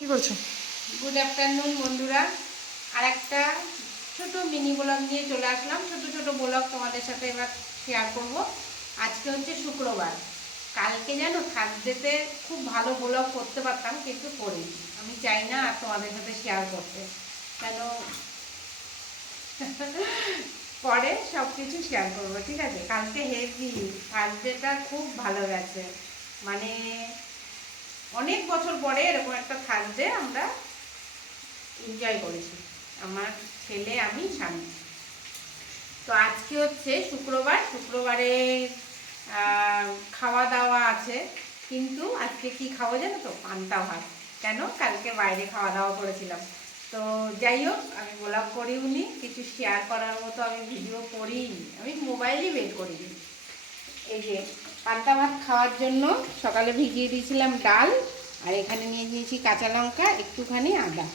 কি করছো good afternoon বন্ধুরা আর একটা ছোট মিনি ব্লগ নিয়ে চলে আসলাম ছোট ছোট ব্লগ তোমাদের সাথে এবার শেয়ার করব আজকে হচ্ছে শুক্রবার কালকে যেন খাদ্যেতে খুব ভালো ব্লগ করতে পারতাম কিন্তু করি আমি চাই না আর তোমাদের সাথে শেয়ার করতে কেন পরে সব কিছু শেয়ার করবো ঠিক আছে কালকে হেভি খাদ্যটা খুব ভালো গেছে মানে অনেক বছর পরে এরকম একটা থার্সডে আমরা এনজয় করেছি আমার ছেলে আমি স্বামী তো আজকে হচ্ছে শুক্রবার শুক্রবারে খাওয়া দাওয়া আছে কিন্তু আজকে কি খাওয়া জানো তো পান্তা ভাত কেন কালকে বাইরে খাওয়া দাওয়া করেছিলাম তো যাই হোক আমি গোলাপ করিওনি কিছু শেয়ার করার মতো আমি ভিডিও করিনি আমি মোবাইলই বের করিনি এই যে পান্তা ভাত খাওয়ার জন্য সকালে ভিজিয়ে দিয়েছিলাম ডাল আর এখানে নিয়ে নিয়েছি কাঁচা লঙ্কা একটুখানি আদা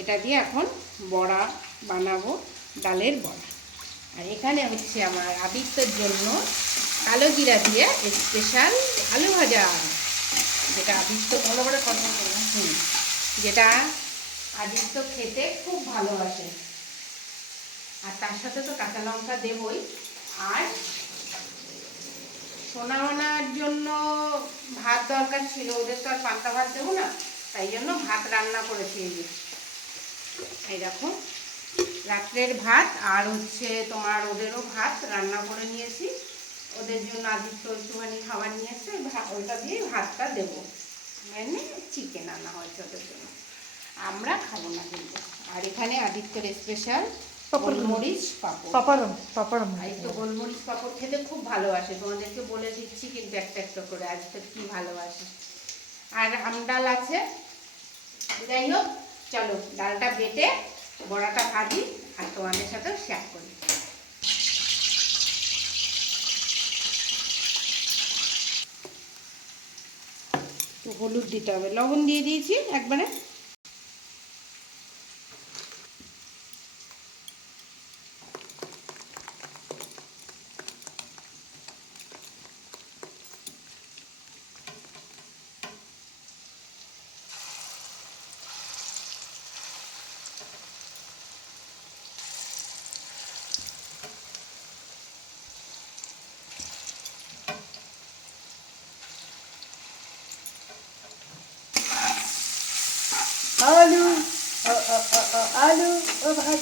এটা দিয়ে এখন বড়া বানাবো ডালের বড়া আর এখানে হচ্ছে আমার আবিত্যর জন্য কালো জিরা দিয়ে স্পেশাল আলু ভাজা যেটা আদিত্য ভালো করে কথা হুম যেটা আদিত্য খেতে খুব ভালোবাসে আর তার সাথে তো কাঁচা লঙ্কা দেবই আর সোনামানার জন্য ভাত দরকার ছিল ওদের তো আর পান্তা ভাত দেবো না তাই জন্য ভাত রান্না করেছি এই যে এই দেখো রাত্রের ভাত আর হচ্ছে তোমার ওদেরও ভাত রান্না করে নিয়েছি ওদের জন্য আদিত্য একটুখানি খাবার নিয়ে এসে ওইটা দিয়ে ভাতটা দেবো মানে চিকেন আনা হয়েছে ওদের জন্য আমরা খাবো না কিন্তু আর এখানে আদিত্যের স্পেশাল গোলমরিচ পাপড় পাপড়ম পাপড়ম আর গোলমরিচ পাপড় খেতে খুব ভালোবাসে তোমাদেরকে বলে দিচ্ছি কিন্তু একটা একটা করে আজকে কি ভালোবাসে আর আমডাল আছে যাই হোক চলো ডালটা বেটে বড়াটা ভাজি আর তোমাদের সাথেও শেয়ার করি হলুদ দিতে হবে লবণ দিয়ে দিয়েছি একবারে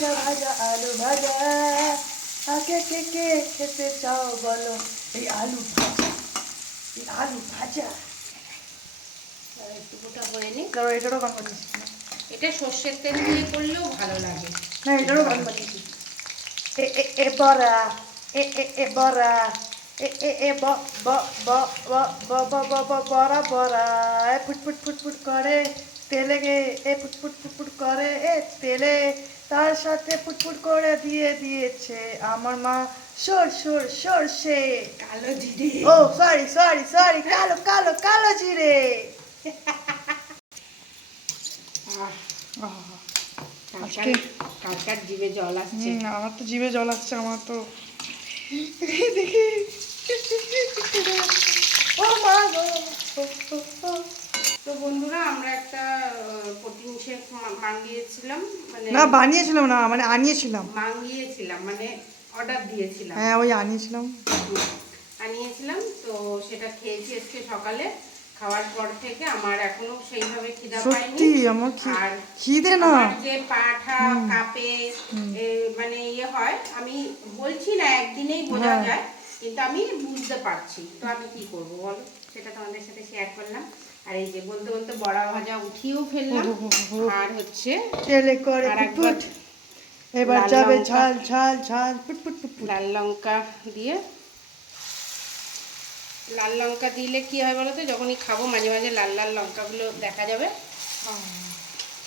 ভাজা ভাজা আলু ভাজা আগে কে কে খেতে চাও বলো এই আলু ভাজা এই আলু ভাজা এ এ এ এ এ এ এ এ এ ব ব বড়া বড়া এ ফুট ফুট ফুট ফুট করে তেলে গে এ ফুট ফুট ফুট ফুট করে এ তেলে তার সাথে ফুটফুট করে দিয়ে দিয়েছে আমার মা সর সর সরষে কালো জিরে ও সরি সরি সরি কালো কালো কালো জিরে আমার তো জিভে জল আসছে আমার তো দেখি ও মা গো খিদে না পাঠা কাপে মানে ইয়ে হয় আমি বলছি না একদিনেই বোঝা হ্যাঁ। যায় কিন্তু আমি বুঝতে পারছি তো আমি কি করবো বলো সেটা তোমাদের সাথে শেয়ার করলাম আর এই যে বলতে বলতে বড়া ভাজা উঠিয়েও ফেললাম আর হচ্ছে তেলে করে পুট এবার যাবে ঝাল ঝাল ঝাল পুট পুট লাল লঙ্কা দিয়ে লাল লঙ্কা দিলে কি হয় বলতো যখনই খাবো মাঝে মাঝে লাল লাল লঙ্কাগুলো দেখা যাবে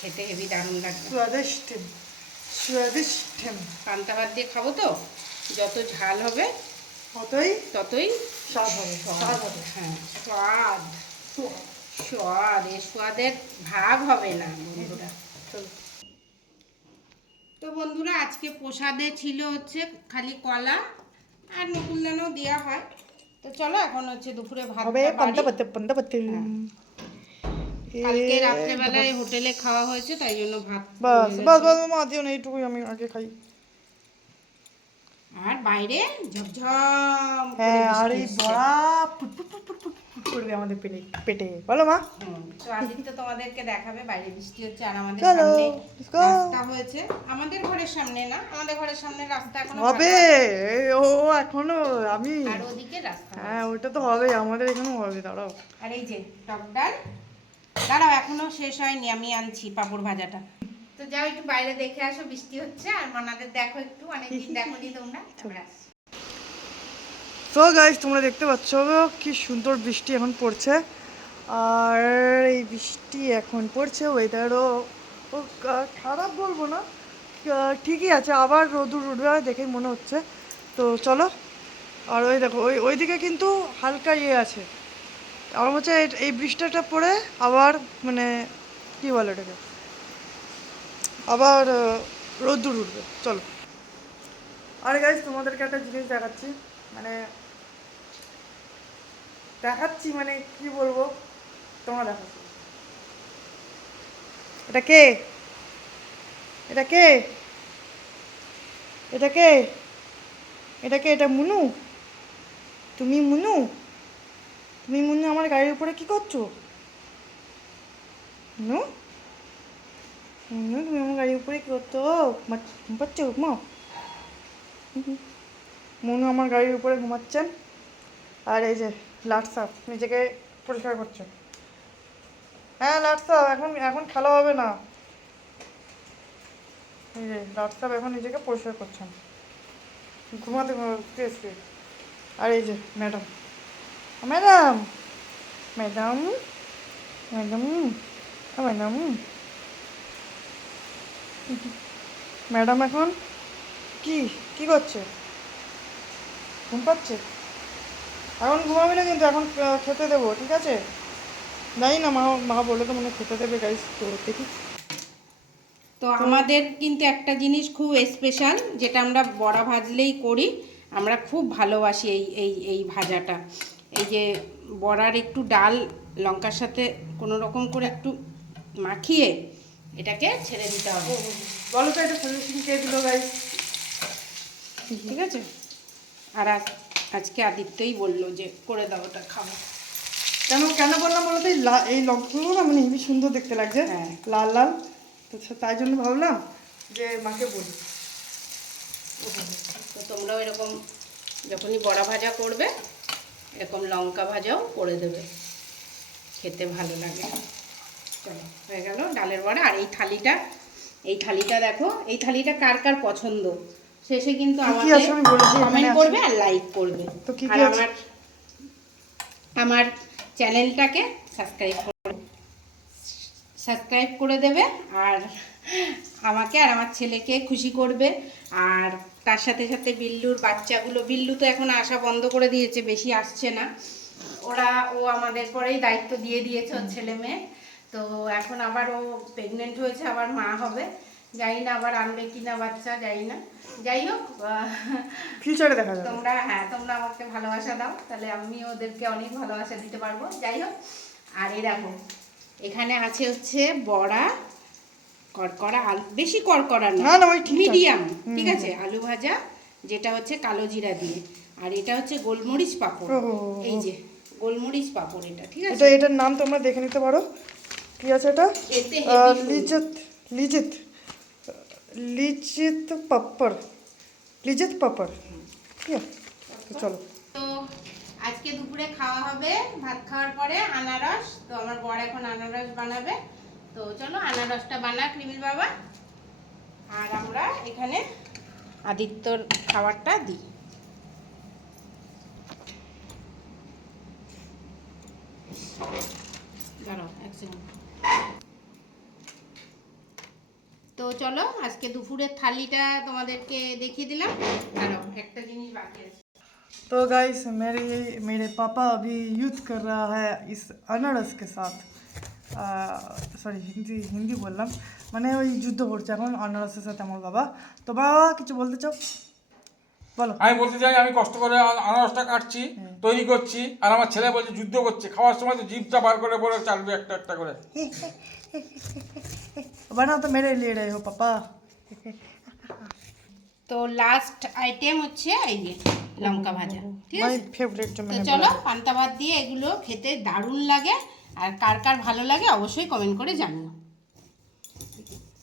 খেতে হেভি দারুণ লাগবে স্বাদিষ্ট স্বাদিষ্ট পান্তা ভাত দিয়ে খাবো তো যত ঝাল হবে ততই ততই স্বাদ হবে স্বাদ হবে হ্যাঁ স্বাদ তো বন্ধুরা আজকে প্রসাদে ছিল হচ্ছে খালি কলা আর নকুলদানাও দেওয়া হয় তো চলো এখন হচ্ছে দুপুরে ভাত হ্যাঁ। হোটেলে খাওয়া হয়েছে তাই জন্য আমি খাই আর বাইরে ঝমঝম আর এই বড়া করবে আমাদের পেটে বলো মা তো তোমাদেরকে দেখাবে বাইরে বৃষ্টি হচ্ছে আর আমাদের সামনে রাস্তা হয়েছে আমাদের ঘরের সামনে না আমাদের ঘরের সামনে রাস্তা এখনো হবে ও এখনো আমি আর ওদিকে রাস্তা হ্যাঁ ওটা তো হবে আমাদের হবে দাঁড়াও আর এই যে টক ডাল দাঁড়াও এখনো শেষ হয়নি আমি আনছি পাপড় ভাজাটা তো যাও একটু বাইরে দেখে আসো বৃষ্টি হচ্ছে আর মানাদের দেখো একটু অনেকদিন দেখো নি তোমরা তারপরে আসছি সো গাইজ তোমরা দেখতে পাচ্ছ কি সুন্দর বৃষ্টি এখন পড়ছে আর এই বৃষ্টি এখন পড়ছে ওয়েদারও খারাপ বলবো না ঠিকই আছে আবার রোদুর উঠবে দেখেই মনে হচ্ছে তো চলো আর ওই দেখো ওই ওইদিকে কিন্তু হালকা ইয়ে আছে আমার হচ্ছে এই বৃষ্টিটা পড়ে আবার মানে কী বলে ওটাকে আবার রোদ্দুর উঠবে চলো আর গাইজ তোমাদেরকে একটা জিনিস দেখাচ্ছি মানে দেখাচ্ছি মানে কি বলবো তোমরা দেখো এটা কে এটা কে এটা কে এটা কে এটা মুনু তুমি মুনু তুমি মুনু আমার গাড়ির উপরে কি করছো মুনু মুনু তুমি আমার গাড়ির উপরে কি করতো পাচ্ছ মা মনু আমার গাড়ির উপরে ঘুমাচ্ছেন আর এই যে লাটসাপ নিজেকে পরিষ্কার করছে হ্যাঁ লাটসাপ এখন এখন খেলা হবে না এই যে লাটসাপ এখন নিজেকে পরিষ্কার করছেন ঘুমাতে ঘুমাতে এসে আর এই যে ম্যাডাম ম্যাডাম ম্যাডাম ম্যাডাম হ্যাঁ, ম্যাডাম ম্যাডাম এখন কি কি করছে ঘুম পাচ্ছে এখন ঘুমাবি না কিন্তু এখন খেতে দেবো ঠিক আছে জানি না মা মা বলে তো মনে খেতে দেবে গাইস তো দেখি তো আমাদের কিন্তু একটা জিনিস খুব স্পেশাল যেটা আমরা বড়া ভাজলেই করি আমরা খুব ভালোবাসি এই এই এই ভাজাটা এই যে বড়ার একটু ডাল লঙ্কার সাথে কোনো রকম করে একটু মাখিয়ে এটাকে ছেড়ে দিতে হবে বলো তো এটা সলিউশন কে দিল ঠিক আছে আর আজকে আদিত্যই বললো যে করে দাও ওটা খাবো কেন কেন বললাম বলো তো এই লঙ্কাগুলো না মানে হেবি সুন্দর দেখতে লাগছে হ্যাঁ লাল লাল তো তাই জন্য ভাবলাম যে মাকে বলি তো তোমরাও এরকম যখনই বড়া ভাজা করবে এরকম লঙ্কা ভাজাও করে দেবে খেতে ভালো লাগে চলো হয়ে গেল ডালের বড়া আর এই থালিটা এই থালিটা দেখো এই থালিটা কার কার পছন্দ শেষে কিন্তু আমাদের কমেন্ট করবে আর লাইক করবে কি আমার আমার চ্যানেলটাকে সাবস্ক্রাইব করবে সাবস্ক্রাইব করে দেবে আর আমাকে আর আমার ছেলেকে খুশি করবে আর তার সাথে সাথে বিল্লুর বাচ্চাগুলো বিল্লু তো এখন আসা বন্ধ করে দিয়েছে বেশি আসছে না ওরা ও আমাদের পরেই দায়িত্ব দিয়ে দিয়েছে ওর ছেলে মেয়ে তো এখন আবার ও প্রেগনেন্ট হয়েছে আবার মা হবে জানি না আবার আনবে কি না বাচ্চা জানি না যাই হোক ফিউচারে দেখা যাবে তোমরা হ্যাঁ তোমরা আমাকে ভালোবাসা দাও তাহলে আমি ওদেরকে অনেক ভালোবাসা দিতে পারবো যাই হোক আর এই দেখো এখানে আছে হচ্ছে বড়া করকরা আলু বেশি করকরা না না ওই মিডিয়াম ঠিক আছে আলু ভাজা যেটা হচ্ছে কালো জিরা দিয়ে আর এটা হচ্ছে গোলমরিচ পাপড় এই যে গোলমরিচ পাপড় এটা ঠিক আছে এটা এটার নাম তোমরা দেখে নিতে পারো কি আছে এটা লিজিত লিজিত লিচিত পাপড় লিজিত পাপড় ঠিক আছে চলো তো আজকে দুপুরে খাওয়া হবে ভাত খাওয়ার পরে আনারস তো আমার বর এখন আনারস বানাবে তো চলো আনারসটা বানাক রিমির বাবা আর আমরা এখানে আদিত্যর খাবারটা দিই দাঁড়াও এক সেকেন্ড তো চলো আজকে দুপুরের থালিটা তোমাদেরকে দেখিয়ে দিলাম দাঁড়াও একটা জিনিস বাকি আছে तो गाइस मेरे मेरे पापा अभी युद्ध कर रहा है इस अनारस के साथ সরি হিন্দি হিন্দি বললাম মানে ওই যুদ্ধ করছে এখন আনারসের সাথে আমার বাবা তো বাবা কিছু বলতে চাও বলো আমি বলতে চাই আমি কষ্ট করে আ- আনারসটা কাটছি তৈরি করছি আর আমার ছেলে বলছে যুদ্ধ করছে খাওয়ার সময় তো জিভটা বার করে পরে চালবে একটা একটা করে बना तो मेरे लिए रहे हो पापा তো লাস্ট আইটেম হচ্ছে এই যে লঙ্কা ভাজা ঠিক माय আছে फेवरेट जो তো मैंने চলো बोला পান্তা ভাত দিয়ে এগুলো খেতে দারুণ লাগে আর কার কার ভালো লাগে অবশ্যই কমেন্ট করে জানিও